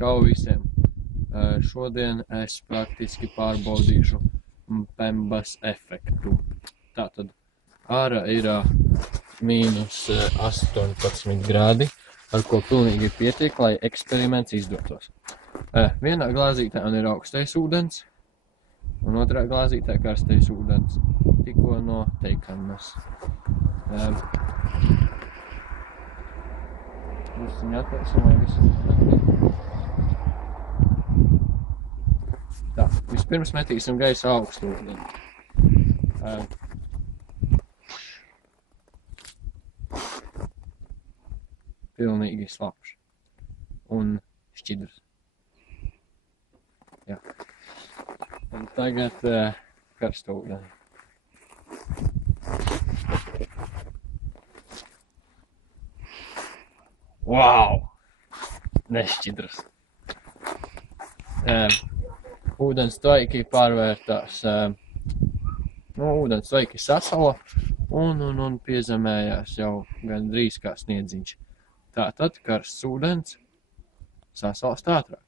Čau visiem! Šodien es praktiski pārbaudīšu Pembas efektu. Tātad ārā ir -18 grādi, ar ko pilnīgi pietiek, lai eksperiments izdotos. Vienā glāzītē man ir augstais ūdens, un otrā glāzītē karstais ūdens, tikko no teikannas. Drusciņi atvērsim, lai visu redzētu. Tā, vispirms metīsim gaisā augstu ūdeni. Pilnīgi slapjš un šķidrs. Jā. Un tagad karsto ūdeni. Wow! Nešķidrs. Ūdens tvaiki pārvērtās, ūdens tvaiki sasala un piezemējās jau gandrīz kā sniedziņš. Tātad karsts ūdens sasalst ātrāk.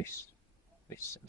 Viss. Viss.